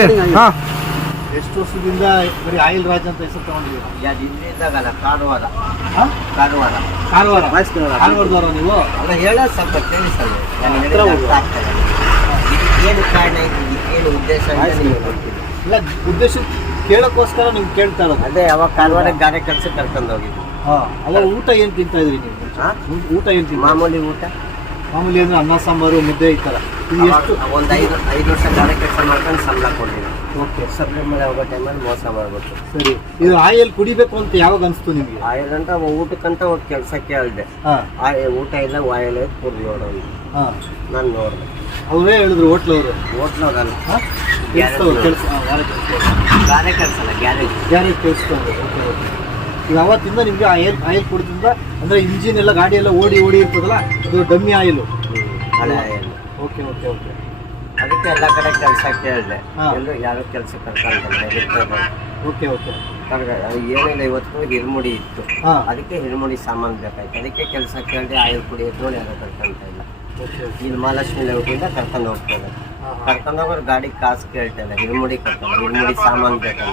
ಹಾ ಎಷ್ಟು ವರ್ಷದಿಂದ ಬರೀ ಆಯಿಲ್ ರಾಜ್ ಅಂತ ಹೆಸರು ತಗೊಂಡಿದ್ದೀರಾ? ಅದು ಇಲ್ಲಿದ್ದಾಗಲ್ಲ ಕಾರವಾರ ಹಾ? ಕಾರವಾರ ಕಾರವಾರ ಕಾರವಾರದವರ ನೀವು? ಅಲ್ಲ ಹೇಳೋದು ಸ್ವಲ್ಪ ಕೇಳಿಸಲ್ಲ ನಾನು ಹತ್ರ ಹೇಳಿದ್ದು ಹೋಗುವ. ಅರ್ಥ ಆಗ್ತದೆ. ಇದಕ್ಕೇನು ಕಾರಣ ಇದೆ, ಇದಕ್ಕೇನು ಉದ್ದೇಶ ಅಂತ ನಿಮಗೆ ಗೊತ್ತಿಲ್ಲ. ಇಲ್ಲ, ಉದ್ದೇಶ ಕೇಳೋಕ್ಕೋಸ್ಕರ ನೀವು ಕೇಳ್ತಾ ಇರೋದು. ಅದೇ ಯಾವಾಗ ಕಾರವಾರಕ್ಕೆ ಗಾರೆ ಕೆಲಸಕ್ಕೆ ಕರ್ಕೊಂಡು ಹೋಗಿದ್ದು. ಹಾ, ಅಲ್ಲ ಊಟ ಏನು ತಿಂತಾ ಇದ್ರಿ ನೀವು? ಹಾ? ಊಟ ಏನು ತಿಂತ? ಮಾಮೂಲಿ ಊಟ ಮಾಮೂಲಿ ಅಂದ್ರೆ ಅನ್ನ ಸಾಂಬಾರು ಮುದ್ದೆ ಈ ಥರ. ಇದು ಎಷ್ಟು? ಒಂದು ಐದು ವರ್ಷ ಗಾರೆ ಕೆಲಸ ಮಾಡ್ಕೊಂಡು ಸಂಬಳ ಕೊಟ್ಟಿದ್ದು. ಓಕೆ, ಸಪ್ಲಿಮೆಂಟ್ ಹೋಗೋ ಟೈಮಲ್ಲಿ ಮೋಸ ಮಾಡ್ಬಿಟ್ಟು. ಸರಿ. ಇದು ಆಯಿಲ್ ಕುಡಿಬೇಕು ಅಂತ ಯಾವಾಗ ಅನಿಸ್ತು ನಿಮಗೆ? ಆಯಿಲ್ ಅಂತ ಊಟಕ್ಕಂತ ಒಂದು ಕೆಲಸಕ್ಕೆ ಹೇಳಿದೆ. ಹಾಂ ಊಟ ಇಲ್ಲ ಆಯಿಲ್ ಪೂರ್ ನೋಡೋದು. ಹಾಂ, ನಾನು ನೋಡಿದೆ. ಅವರೇ ಹೇಳಿದ್ರು ಹೋಟ್ಲವರು? ಹೋಟ್ಲವ್ರಲ್ಲ, ಹಾಂ, ಕೆಲಸದವ್ರು. ಕೆಲಸ ಗಾರೆ ಕೆಲಸ ಅಲ್ಲ, ಗ್ಯಾರೇಜ್. ಗ್ಯಾರೇಜ್ ಕೆಲಸದವ್ರು. Okay okay. ಈಗ ಅವತ್ತಿಂದ ನಿಮಗೆ ಆಯಿಲ್ ಕುಡಿದಿಂದ ಅಂದರೆ ಇಂಜಿನ್ ಎಲ್ಲ ಗಾಡಿ ಎಲ್ಲ ಓಡಿ ಇರ್ತದಲ್ಲ, ಇದು ಡಮ್ಮಿ ಆಯಿಲು. ಹಳೆ ಆಯಿಲ್. Okay okay okay. ಅದಕ್ಕೆ ಎಲ್ಲ ಕಡೆ ಕೆಲಸ ಕೇಳಿದೆ. ಹಾ. ಎಲ್ಲೂ ಯಾರು ಕೆಲಸ ಕರ್ಕೊಂಡ್ರೆ ಓಕೆ ಓಕೆ. ಏನಿಲ್ಲ, ಇವತ್ತು ಹಿರ್ಮುಡಿ ಇತ್ತು. ಹಾ. ಅದಕ್ಕೆ ಹಿರ್ಮುಡಿ ಸಾಮಾನು ಬೇಕಾಯ್ತು. ಅದಕ್ಕೆ ಕೆಲಸ ಕೇಳಿದೆ. ಆಯಿಲ್ ಕುಡಿಯೋದು ನೋಡಿ ಯಾರು ಕರ್ಕೊಂತ ಇಲ್ಲ. Okay okay. ಇಲ್ಲಿ ಮಹಾಲಕ್ಷ್ಮಿ ಲೇಔಟಿಂದ ಕರ್ಕೊಂಡು ಹೋಗ್ತದೆ. ಹಾಂ ಹಾಂ. ಕರ್ಕೊಂಡು ಹೋಗೋರು ಗಾಡಿ ಕಾಸು ಕೇಳ್ತಾ ಇಲ್ಲ. ಹಿರ್ಮುಡಿ ಕರ್ಕೊಂಡು ಹಿರ್ಮುಡಿ ಸಾಮಾನು ಬೇಕಂತ.